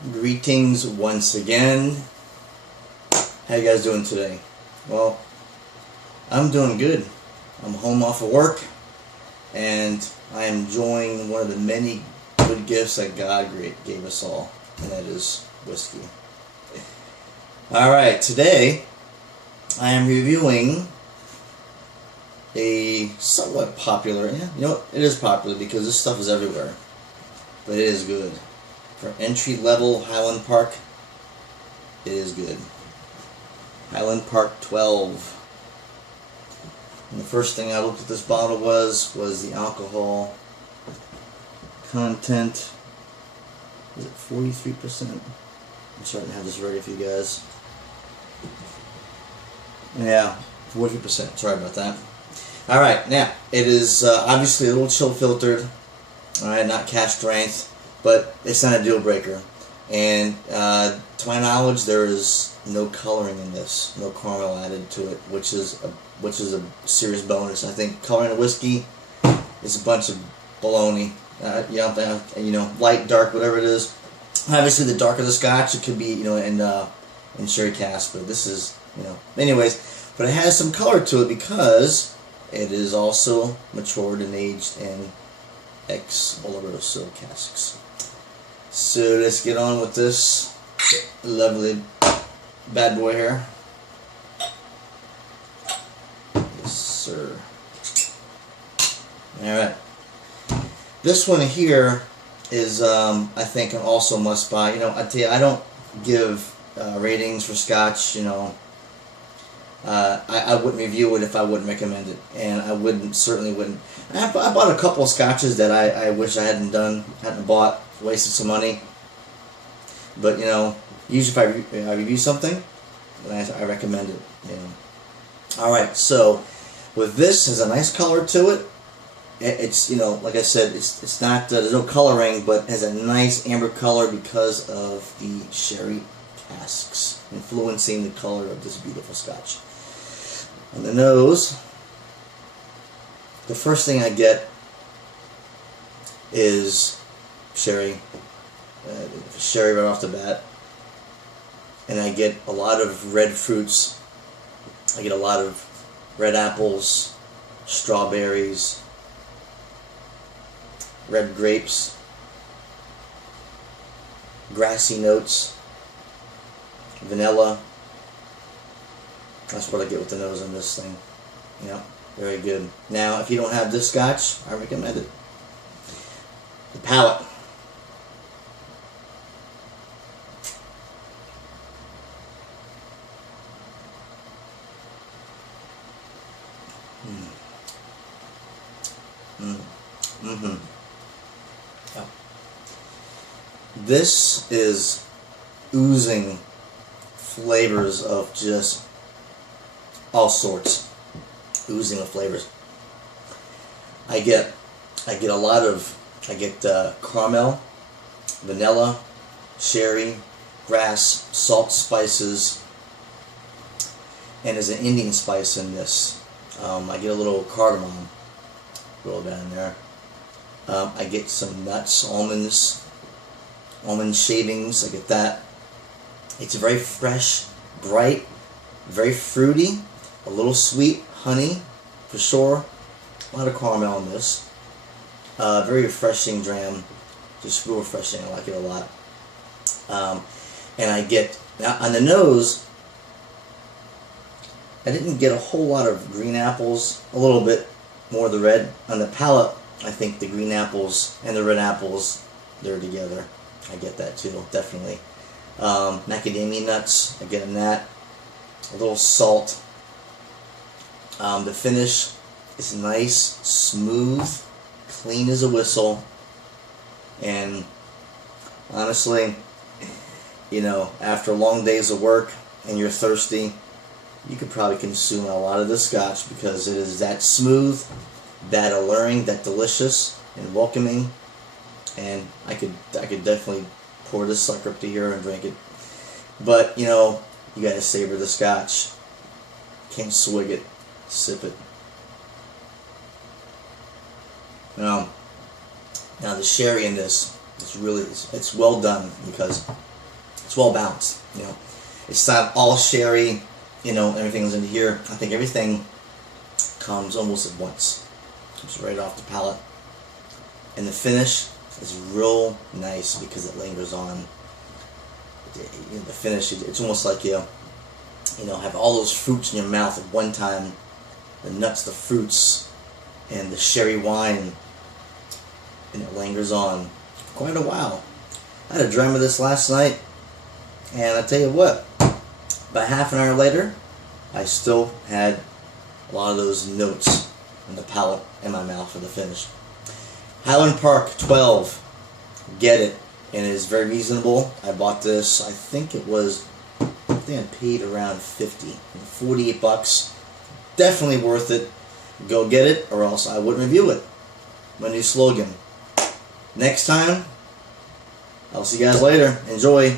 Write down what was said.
Greetings once again. How you guys doing today? Well, I'm doing good. I'm home off of work, and I am enjoying one of the many good gifts that God gave us all, and that is whiskey. Alright, today I am reviewing a somewhat popular, you know what, it is popular because this stuff is everywhere, but it is good. For entry-level Highland Park, it is good. Highland Park 12. And the first thing I looked at this bottle was the alcohol content. Is it 43%? I'm starting to have this ready for you guys. Yeah, 43%. Sorry about that. Alright, now, it is obviously a little chill filtered. Alright, not cask strength. But it's not a deal breaker, and to my knowledge, there is no coloring in this, no caramel added to it, which is a serious bonus. I think coloring a whiskey is a bunch of baloney. You know, light, dark, whatever it is. Obviously, the darker the Scotch, it could be, you know, in sherry cask, but this is, you know, anyways. But it has some color to it because it is also matured and aged in ex-Oloroso casks. So let's get on with this lovely bad boy here. Yes, sir. Alright. This one here is, I think, an also must buy. You know, I tell you, I don't give ratings for Scotch, you know. I wouldn't review it if I wouldn't recommend it, and I certainly wouldn't. I bought a couple of Scotches that I wish I hadn't bought, wasted some money. But you know, usually if I review something, then I recommend it. You know. All right, so with this, has a nice color to it. It's, you know, like I said, it's not there's no coloring, but it has a nice amber color because of the sherry casks influencing the color of this beautiful Scotch. On the nose, the first thing I get is sherry. Sherry right off the bat. And I get a lot of red fruits. I get a lot of red apples, strawberries, red grapes, grassy notes, vanilla. That's what I get with the nose on this thing. Yeah, very good. Now, if you don't have this Scotch, I recommend it. The palate. Yeah. This is oozing flavors of just all sorts, oozing of flavors. I get a lot of caramel, vanilla, sherry, grass, salt, spices, and there's an Indian spice in this. I get a little cardamom rolled down there. I get some nuts, almond shavings. I get that. It's very fresh, bright, very fruity, a little sweet, honey, for sure. A lot of caramel in this. Very refreshing dram, just real refreshing. I like it a lot. And I get, now on the nose, I didn't get a whole lot of green apples, a little bit more of the red. On the palate, I think the green apples and the red apples, they're together. I get that too, definitely. Macadamia nuts, I get in that. A little salt. The finish is nice, smooth, clean as a whistle. And honestly, you know, after long days of work and you're thirsty, you could probably consume a lot of this Scotch because it is that smooth, that alluring, that delicious and welcoming. And I could definitely pour this sucker up to here and drink it. But you know, you gotta savor the Scotch. Can't swig it, sip it. Now the sherry in this It's well done because it's well balanced. You know, it's not all sherry. You know, everything's in here. I think everything comes almost at once. Comes right off the palate, and the finish is real nice because it lingers on. The finish, it's almost like you know, have all those fruits in your mouth at one time. The nuts, the fruits, and the sherry wine, and it lingers on quite a while. I had a dram of this last night, and I tell you what, about half an hour later, I still had a lot of those notes in the palate and my mouth for the finish. Highland Park 12, get it, and it is very reasonable. I bought this, I think I paid around 48 bucks. Definitely worth it. Go get it, or else I wouldn't review it. My new slogan. Next time, I'll see you guys later. Enjoy.